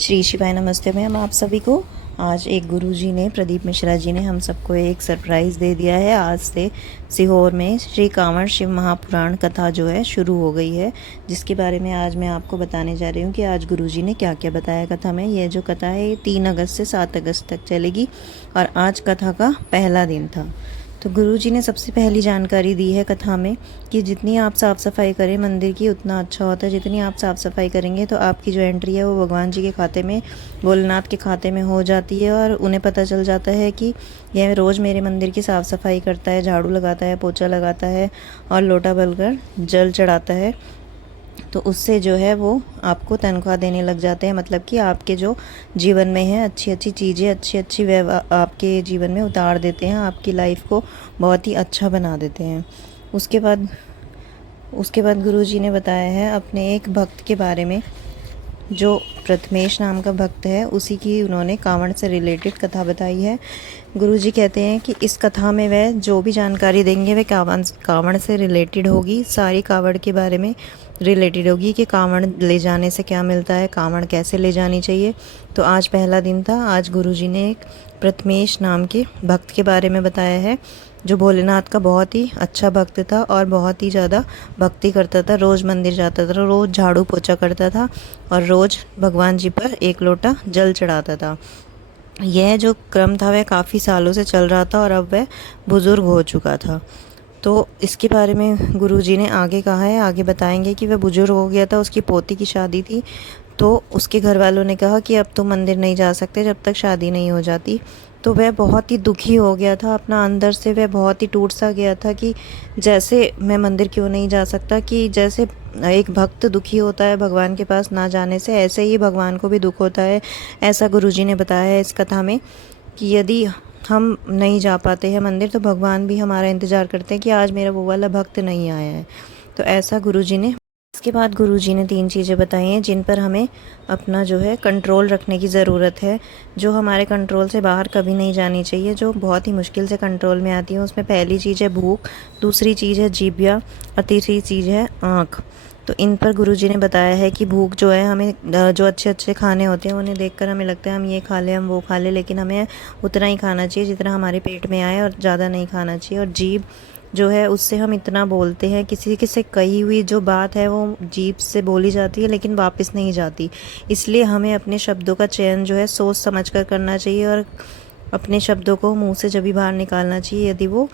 श्री शिवाय नमस्ते मैम आप सभी को। आज एक गुरुजी ने, प्रदीप मिश्रा जी ने हम सबको एक सरप्राइज़ दे दिया है। आज से सीहोर में श्री कांवड़ शिव महापुराण कथा जो है शुरू हो गई है, जिसके बारे में आज मैं आपको बताने जा रही हूँ कि आज गुरुजी ने क्या क्या बताया कथा में। यह जो कथा है ये 3 अगस्त से 7 अगस्त तक चलेगी और आज कथा का पहला दिन था। तो गुरुजी ने सबसे पहली जानकारी दी है कथा में कि जितनी आप साफ़ सफाई करें मंदिर की उतना अच्छा होता है। जितनी आप साफ़ सफाई करेंगे तो आपकी जो एंट्री है वो भगवान जी के खाते में, भोलेनाथ के खाते में हो जाती है और उन्हें पता चल जाता है कि यह रोज़ मेरे मंदिर की साफ़ सफाई करता है, झाड़ू लगाता है, पोछा लगाता है और लोटा भरकर जल चढ़ाता है। तो उससे जो है वो आपको तनख्वाह देने लग जाते हैं, मतलब कि आपके जो जीवन में है अच्छी अच्छी चीज़ें, अच्छी अच्छी व्यवहार आपके जीवन में उतार देते हैं, आपकी लाइफ को बहुत ही अच्छा बना देते हैं। उसके बाद गुरुजी ने बताया है अपने एक भक्त के बारे में, जो प्रथमेश नाम का भक्त है, उसी की उन्होंने कांवड़ से रिलेटेड कथा बताई है। गुरुजी कहते हैं कि इस कथा में वह जो भी जानकारी देंगे वह कांवड़ से रिलेटेड होगी, सारी कांवड़ के बारे में रिलेटेड होगी कि कांवड़ ले जाने से क्या मिलता है, कांवड़ कैसे ले जानी चाहिए। तो आज पहला दिन था। आज गुरुजी ने एक प्रथमेश नाम के भक्त के बारे में बताया है, जो भोलेनाथ का बहुत ही अच्छा भक्त था और बहुत ही ज़्यादा भक्ति करता था। रोज़ मंदिर जाता था, रोज़ झाड़ू पोछा करता था और रोज़ भगवान जी पर एक लोटा जल चढ़ाता था। यह जो क्रम था वह काफ़ी सालों से चल रहा था और अब वह बुज़ुर्ग हो चुका था। तो इसके बारे में गुरुजी ने आगे कहा है, आगे बताएंगे कि वह बुज़ुर्ग हो गया था, उसकी पोती की शादी थी। तो उसके घर वालों ने कहा कि अब तो मंदिर नहीं जा सकते जब तक शादी नहीं हो जाती। तो वह बहुत ही दुखी हो गया था, अपना अंदर से वह बहुत ही टूट सा गया था कि जैसे मैं मंदिर क्यों नहीं जा सकता, कि जैसे एक भक्त दुखी होता है भगवान के पास ना जाने से, ऐसे ही भगवान को भी दुख होता है। ऐसा गुरुजी ने बताया है इस कथा में कि यदि हम नहीं जा पाते हैं मंदिर तो भगवान भी हमारा इंतज़ार करते हैं कि आज मेरा वो वाला भक्त नहीं आया है। तो ऐसा गुरुजी ने। इसके बाद गुरुजी ने 3 चीज़ें बताई हैं जिन पर हमें अपना जो है कंट्रोल रखने की ज़रूरत है, जो हमारे कंट्रोल से बाहर कभी नहीं जानी चाहिए, जो बहुत ही मुश्किल से कंट्रोल में आती है। उसमें पहली चीज़ है भूख, दूसरी चीज़ है जीभया और तीसरी चीज़ है आँख। तो इन पर गुरुजी ने बताया है कि भूख जो है, हमें जो अच्छे अच्छे खाने होते हैं उन्हें देखकर हमें लगता है हम ये खा लें, हम वो खा लें, लेकिन हमें उतना ही खाना चाहिए जितना हमारे पेट में आए और ज़्यादा नहीं खाना चाहिए। और जीभ जो है उससे हम इतना बोलते हैं, किसी से कही हुई जो बात है वो जीभ से बोली जाती है लेकिन वापस नहीं जाती। इसलिए हमें अपने शब्दों का चयन जो है सोच समझ कर करना चाहिए और अपने शब्दों को मुंह से जब भी बाहर निकालना चाहिए यदि वो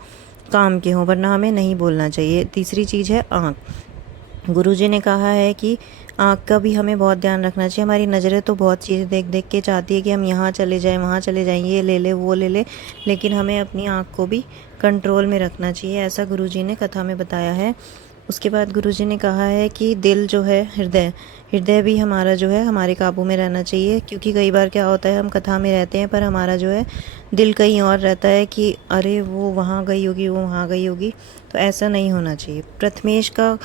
काम के हों, वरना हमें नहीं बोलना चाहिए। तीसरी चीज़ है आँख। गुरुजी ने कहा है कि आँख का भी हमें बहुत ध्यान रखना चाहिए। हमारी नज़रें तो बहुत चीज़ें देख देख के चाहती है कि हम यहाँ चले जाएं, वहाँ चले जाएं, ये ले ले वो ले ले, लेकिन हमें अपनी आँख को भी कंट्रोल में रखना चाहिए। ऐसा गुरुजी ने कथा में बताया है। उसके बाद गुरुजी ने कहा है कि दिल जो है, हृदय हृदय भी हमारा जो है हमारे काबू में रहना चाहिए, क्योंकि कई बार क्या होता है हम कथा में रहते हैं पर हमारा जो है दिल कहीं और रहता है कि अरे वो वहाँ गई होगी, वो वहाँ गई होगी। तो ऐसा नहीं होना चाहिए। प्रथमेश का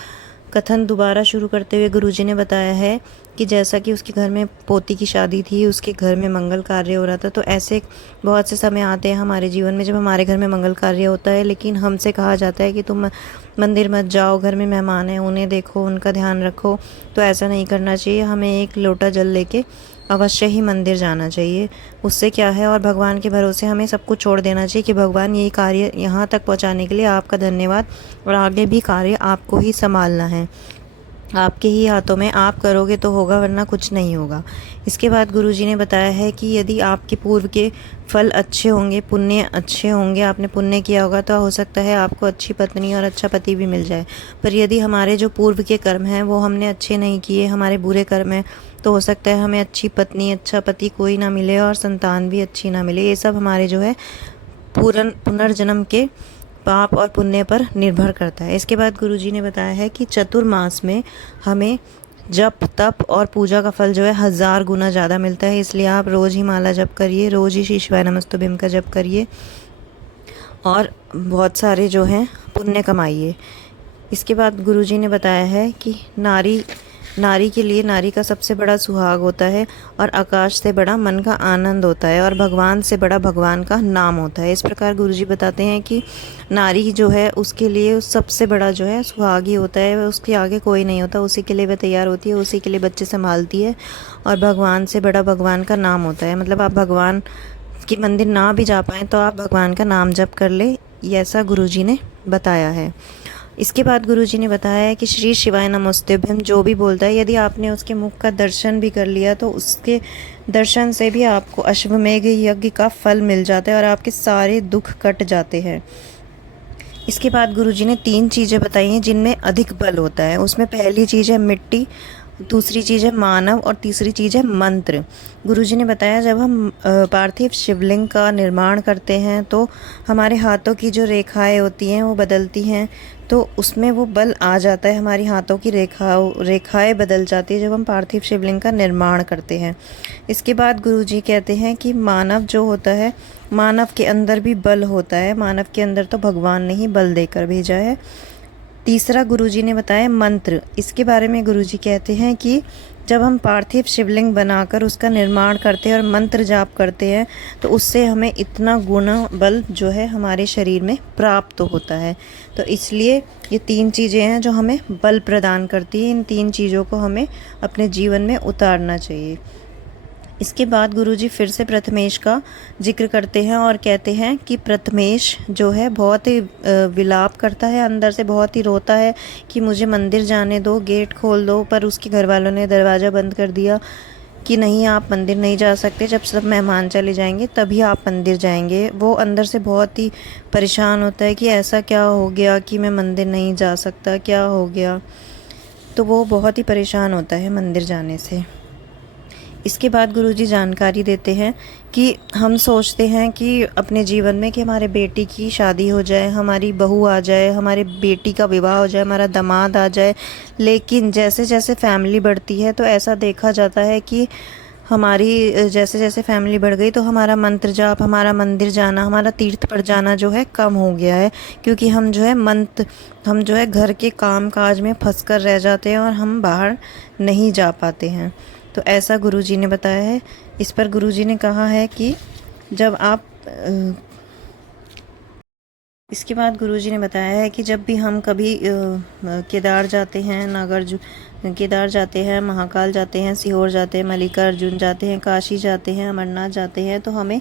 कथन दोबारा शुरू करते हुए गुरुजी ने बताया है कि जैसा कि उसके घर में पोती की शादी थी, उसके घर में मंगल कार्य हो रहा था। तो ऐसे बहुत से समय आते हैं हमारे जीवन में जब हमारे घर में मंगल कार्य होता है लेकिन हमसे कहा जाता है कि तुम मंदिर मत जाओ, घर में मेहमान हैं उन्हें देखो, उनका ध्यान रखो। तो ऐसा नहीं करना चाहिए। हमें एक लोटा जल लेके अवश्य ही मंदिर जाना चाहिए। उससे क्या है, और भगवान के भरोसे हमें सब कुछ छोड़ देना चाहिए कि भगवान यही कार्य यहाँ तक पहुँचाने के लिए आपका धन्यवाद, और आगे भी कार्य आपको ही संभालना है, आपके ही हाथों में, आप करोगे तो होगा वरना कुछ नहीं होगा। इसके बाद गुरुजी ने बताया है कि यदि आपके पूर्व के फल अच्छे होंगे, पुण्य अच्छे होंगे, आपने पुण्य किया होगा तो हो सकता है आपको अच्छी पत्नी और अच्छा पति भी मिल जाए। पर यदि हमारे जो पूर्व के कर्म हैं वो हमने अच्छे नहीं किए, हमारे बुरे कर्म हैं, तो हो सकता है हमें अच्छी पत्नी, अच्छा पति कोई ना मिले और संतान भी अच्छी ना मिले। ये सब हमारे जो है पुनर्जन्म के पाप और पुण्य पर निर्भर करता है। इसके बाद गुरुजी ने बताया है कि चतुर्मास में हमें जप, तप और पूजा का फल जो है 1000 गुना ज़्यादा मिलता है। इसलिए आप रोज़ ही माला जप करिए, रोज़ ही श्री शिवाय नमस्तुभ्यम का जप करिए और बहुत सारे जो हैं पुण्य कमाइए। इसके बाद गुरुजी ने बताया है कि नारी नारी के लिए नारी का सबसे बड़ा सुहाग होता है और आकाश से बड़ा मन का आनंद होता है और भगवान से बड़ा भगवान का नाम होता है। इस प्रकार गुरुजी बताते हैं कि नारी जो है उसके लिए सबसे बड़ा जो है सुहाग ही होता है, उसके आगे कोई नहीं होता, उसी के लिए वह तैयार होती है, उसी के लिए बच्चे संभालती है और भगवान से बड़ा भगवान का नाम होता है। मतलब आप भगवान के मंदिर ना भी जा पाएँ तो आप भगवान का नाम जप कर ले, ये ऐसा गुरुजी ने बताया है। इसके बाद गुरुजी ने बताया है कि श्री शिवाय नमोस्तुभ्यम जो भी बोलता है, यदि आपने उसके मुख का दर्शन भी कर लिया तो उसके दर्शन से भी आपको अश्वमेघ यज्ञ का फल मिल जाता है और आपके सारे दुख कट जाते हैं। इसके बाद गुरुजी ने 3 चीज़ें बताई हैं जिनमें अधिक बल होता है। उसमें पहली चीज़ है मिट्टी, दूसरी चीज़ है मानव और तीसरी चीज़ है मंत्र। गुरुजी ने बताया जब हम पार्थिव शिवलिंग का निर्माण करते हैं तो हमारे हाथों की जो रेखाएं होती हैं वो बदलती हैं, तो उसमें वो बल आ जाता है, हमारी हाथों की रेखाएं बदल जाती है जब हम पार्थिव शिवलिंग का निर्माण करते हैं। इसके बाद गुरुजी कहते हैं कि मानव जो होता है, मानव के अंदर भी बल होता है, मानव के अंदर तो भगवान ने ही बल देकर भेजा है। तीसरा गुरुजी ने बताया मंत्र। इसके बारे में गुरुजी कहते हैं कि जब हम पार्थिव शिवलिंग बनाकर उसका निर्माण करते हैं और मंत्र जाप करते हैं तो उससे हमें इतना गुण बल जो है हमारे शरीर में प्राप्त होता है। तो इसलिए ये 3 चीज़ें हैं जो हमें बल प्रदान करती हैं। इन 3 चीज़ों को हमें अपने जीवन में उतारना चाहिए। इसके बाद गुरुजी फिर से प्रथमेश का जिक्र करते हैं और कहते हैं कि प्रथमेश जो है बहुत ही विलाप करता है, अंदर से बहुत ही रोता है कि मुझे मंदिर जाने दो, गेट खोल दो, पर उसके घर वालों ने दरवाज़ा बंद कर दिया कि नहीं आप मंदिर नहीं जा सकते, जब सब मेहमान चले जाएंगे तभी आप मंदिर जाएंगे। वो अंदर से बहुत ही परेशान होता है कि ऐसा क्या हो गया कि मैं मंदिर नहीं जा सकता, क्या हो गया। तो वो बहुत ही परेशान होता है मंदिर जाने से। इसके बाद गुरुजी जानकारी देते हैं कि हम सोचते हैं कि अपने जीवन में कि हमारे बेटी की शादी हो जाए, हमारी बहू आ जाए, हमारी बेटी का विवाह हो जाए, हमारा दामाद आ जाए, लेकिन जैसे जैसे फैमिली बढ़ती है तो ऐसा देखा जाता है कि हमारी जैसे जैसे फैमिली बढ़ गई तो हमारा मंत्र जाप, हमारा मंदिर जाना, हमारा तीर्थ पर जाना जो है कम हो गया है, क्योंकि हम जो है घर के काम काज में फंस कर रह जाते हैं और हम बाहर नहीं जा पाते हैं। तो ऐसा गुरुजी ने बताया है। इस पर गुरुजी ने कहा है कि जब आप इसके बाद गुरुजी ने बताया है कि जब भी हम कभी केदार जाते हैं, केदार जाते हैं, महाकाल जाते हैं, सीहोर जाते हैं, मल्लिकार्जुन जाते हैं, काशी जाते हैं, अमरनाथ जाते हैं, तो हमें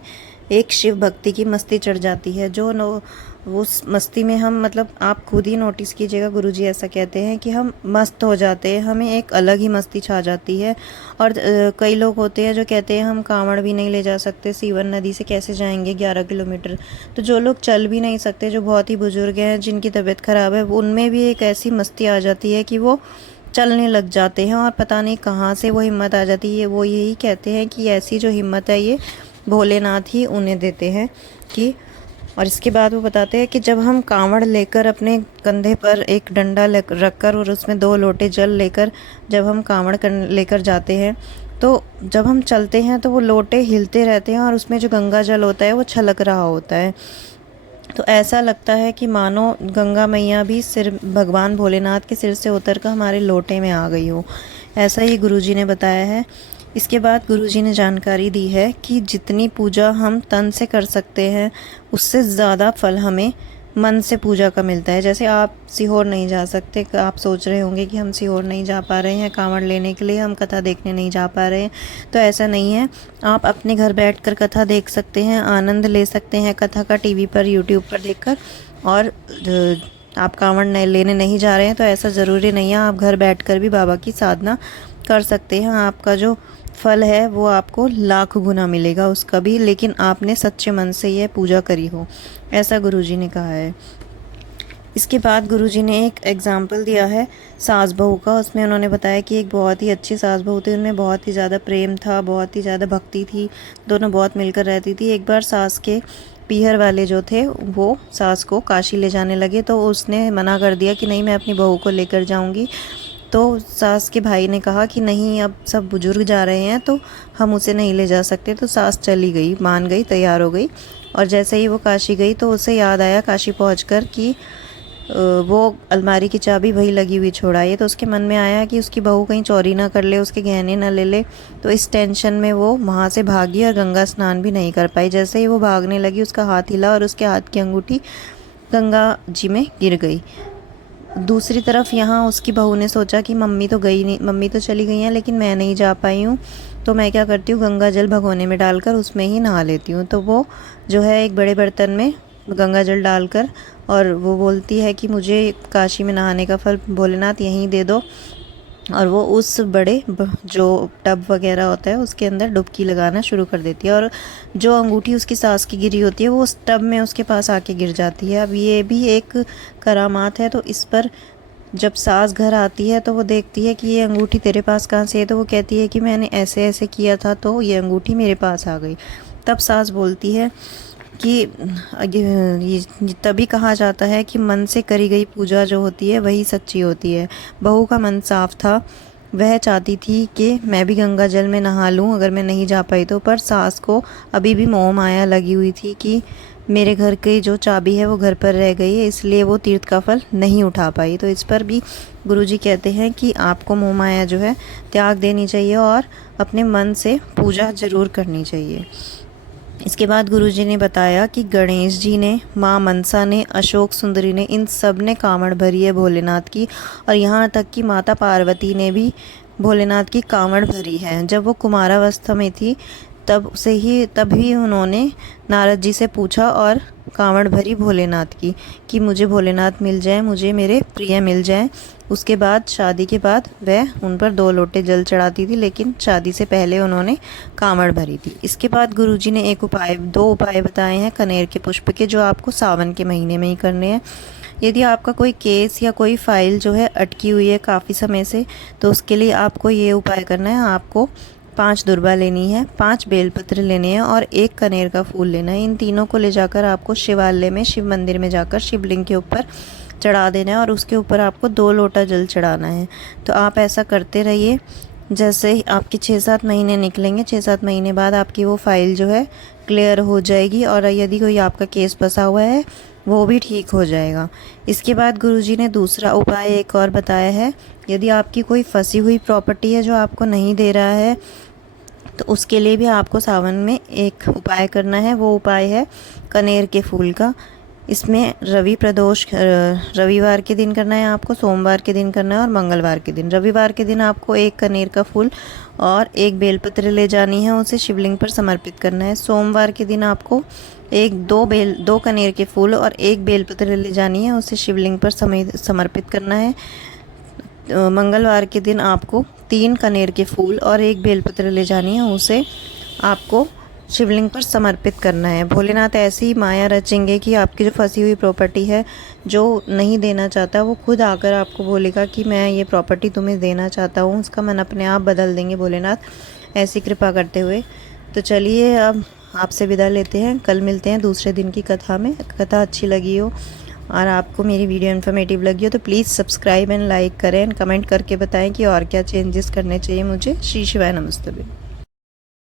एक शिव भक्ति की मस्ती चढ़ जाती है। वो मस्ती में हम, मतलब आप खुद ही नोटिस कीजिएगा, गुरुजी ऐसा कहते हैं कि हम मस्त हो जाते हैं, हमें एक अलग ही मस्ती छा जाती है। और कई लोग होते हैं जो कहते हैं हम कांवड़ भी नहीं ले जा सकते, सीवन नदी से कैसे जाएंगे 11 किलोमीटर। तो जो लोग चल भी नहीं सकते, जो बहुत ही बुजुर्ग हैं, जिनकी तबीयत ख़राब है, उनमें भी एक ऐसी मस्ती आ जाती है कि वो चलने लग जाते हैं और पता नहीं कहाँ से वो हिम्मत आ जाती है। वो यही कहते हैं कि ऐसी जो हिम्मत है ये भोलेनाथ ही उन्हें देते हैं कि। और इसके बाद वो बताते हैं कि जब हम कांवड़ लेकर अपने कंधे पर एक डंडा रखकर और उसमें 2 लोटे जल लेकर जब हम कांवड़ लेकर जाते हैं तो जब हम चलते हैं तो वो लोटे हिलते रहते हैं और उसमें जो गंगा जल होता है वो छलक रहा होता है। तो ऐसा लगता है कि मानो गंगा मैया भी सिर भगवान भोलेनाथ के सिर से उतर कर हमारे लोटे में आ गई हो। ऐसा ही गुरुजी ने बताया है। इसके बाद गुरुजी ने जानकारी दी है कि जितनी पूजा हम तन से कर सकते हैं उससे ज़्यादा फल हमें मन से पूजा का मिलता है। जैसे आप सीहोर नहीं जा सकते, आप सोच रहे होंगे कि हम सीहोर नहीं जा पा रहे हैं कांवड़ लेने के लिए, हम कथा देखने नहीं जा पा रहे हैं, तो ऐसा नहीं है। आप अपने घर बैठकर कथा देख सकते हैं, आनंद ले सकते हैं कथा का टीवी पर, यूट्यूब पर देखकर। और आप कांवड़ लेने नहीं जा रहे हैं तो ऐसा ज़रूरी नहीं है, आप घर बैठकर भी बाबा की साधना कर सकते हैं। आपका जो फल है वो आपको लाख गुना मिलेगा उसका भी, लेकिन आपने सच्चे मन से यह पूजा करी हो, ऐसा गुरुजी ने कहा है। इसके बाद गुरुजी ने एक एग्जाम्पल दिया है सास बहू का। उसमें उन्होंने बताया कि एक बहुत ही अच्छी सास बहू थी, उनमें बहुत ही ज़्यादा प्रेम था, बहुत ही ज़्यादा भक्ति थी, दोनों बहुत मिलकर रहती थी। एक बार सास के पीहर वाले जो थे वो सास को काशी ले जाने लगे, तो उसने मना कर दिया कि नहीं मैं अपनी बहू को लेकर जाऊंगी। तो सास के भाई ने कहा कि नहीं अब सब बुजुर्ग जा रहे हैं तो हम उसे नहीं ले जा सकते। तो सास चली गई, मान गई, तैयार हो गई। और जैसे ही वो काशी गई तो उसे याद आया काशी पहुंचकर कि वो अलमारी की चाबी वही लगी हुई छोड़ आई है। तो उसके मन में आया कि उसकी बहू कहीं चोरी ना कर ले, उसके गहने ना ले ले। तो इस टेंशन में वो वहाँ से भागी और गंगा स्नान भी नहीं कर पाई। जैसे ही वो भागने लगी उसका हाथ हिला और उसके हाथ की अंगूठी गंगा जी में गिर गई। दूसरी तरफ यहाँ उसकी बहू ने सोचा कि मम्मी तो गई नहीं, मम्मी तो चली गई हैं लेकिन मैं नहीं जा पाई हूँ, तो मैं क्या करती हूँ गंगा जल भगोने में डालकर उसमें ही नहा लेती हूँ। तो वो जो है एक बड़े बर्तन में गंगा जल डालकर और वो बोलती है कि मुझे काशी में नहाने का फल भोलेनाथ यहीं दे दो। और वो उस बड़े जो टब वगैरह होता है उसके अंदर डुबकी लगाना शुरू कर देती है, और जो अंगूठी उसकी सास की गिरी होती है वो उस टब में उसके पास आके गिर जाती है। अब ये भी एक करामात है। तो इस पर जब सास घर आती है तो वो देखती है कि ये अंगूठी तेरे पास कहाँ से है। तो वो कहती है कि मैंने ऐसे ऐसे किया था तो ये अंगूठी मेरे पास आ गई। तब सास बोलती है कि ये तभी कहा जाता है कि मन से करी गई पूजा जो होती है वही सच्ची होती है। बहू का मन साफ था, वह चाहती थी कि मैं भी गंगा जल में नहा लूं अगर मैं नहीं जा पाई तो। पर सास को अभी भी मोह माया लगी हुई थी कि मेरे घर की जो चाबी है वो घर पर रह गई है, इसलिए वो तीर्थ का फल नहीं उठा पाई। तो इस पर भी गुरुजी कहते हैं कि आपको मोह माया जो है त्याग देनी चाहिए और अपने मन से पूजा ज़रूर करनी चाहिए। इसके बाद गुरुजी ने बताया कि गणेश जी ने, माँ मनसा ने, अशोक सुंदरी ने, इन सब ने कांवड़ भरी है भोलेनाथ की। और यहाँ तक कि माता पार्वती ने भी भोलेनाथ की कांवड़ भरी है। जब वो कुमारावस्था में थी तभी उन्होंने नारद जी से पूछा और कांवड़ भरी भोलेनाथ की कि मुझे भोलेनाथ मिल जाए, मुझे मेरे प्रिय मिल जाए। उसके बाद शादी के बाद वह उन पर 2 लोटे जल चढ़ाती थी, लेकिन शादी से पहले उन्होंने कांवड़ भरी थी। इसके बाद गुरुजी ने 2 उपाय बताए हैं कनेर के पुष्प के, जो आपको सावन के महीने में ही करने हैं। यदि आपका कोई केस या कोई फाइल जो है अटकी हुई है काफ़ी समय से, तो उसके लिए आपको ये उपाय करना है। आपको 5 दुर्बा लेनी है, 5 बेलपत्र लेने हैं और 1 कनेर का फूल लेना है। इन तीनों को ले जाकर आपको शिवालय में, शिव मंदिर में जाकर शिवलिंग के ऊपर चढ़ा देना है और उसके ऊपर आपको 2 लोटा जल चढ़ाना है। तो आप ऐसा करते रहिए। जैसे ही आपके 6-7 महीने निकलेंगे, 6-7 महीने बाद आपकी वो फाइल जो है क्लियर हो जाएगी और यदि कोई आपका केस फंसा हुआ है वो भी ठीक हो जाएगा। इसके बाद गुरुजी ने दूसरा उपाय एक और बताया है। यदि आपकी कोई फंसी हुई प्रॉपर्टी है जो आपको नहीं दे रहा है, तो उसके लिए भी आपको सावन में एक उपाय करना है। वो उपाय है कनेर के फूल का। इसमें रवि प्रदोष रविवार के दिन करना है आपको, सोमवार के दिन करना है और मंगलवार के दिन। रविवार के दिन आपको 1 कनेर का फूल और 1 बेलपत्र ले जानी है, उसे शिवलिंग पर समर्पित करना है। सोमवार के दिन आपको 2 कनेर के फूल और 1 बेलपत्र ले जानी है, उसे शिवलिंग पर समर्पित करना है। मंगलवार के दिन आपको 3 कनेर के फूल और 1 बेलपत्र ले जानी है, उसे आपको शिवलिंग पर समर्पित करना है। भोलेनाथ ऐसी माया रचेंगे कि आपकी जो फंसी हुई प्रॉपर्टी है, जो नहीं देना चाहता, वो खुद आकर आपको बोलेगा कि मैं ये प्रॉपर्टी तुम्हें देना चाहता हूँ। उसका मन अपने आप बदल देंगे भोलेनाथ ऐसी कृपा करते हुए। तो चलिए अब आपसे विदा लेते हैं, कल मिलते हैं दूसरे दिन की कथा में। कथा अच्छी लगी हो और आपको मेरी वीडियो इन्फॉर्मेटिव लगी हो तो प्लीज़ सब्सक्राइब एंड लाइक करें एंड कमेंट करके बताएं कि और क्या चेंजेस करने चाहिए मुझे। श्री शिवाय नमस्तुभ्यं।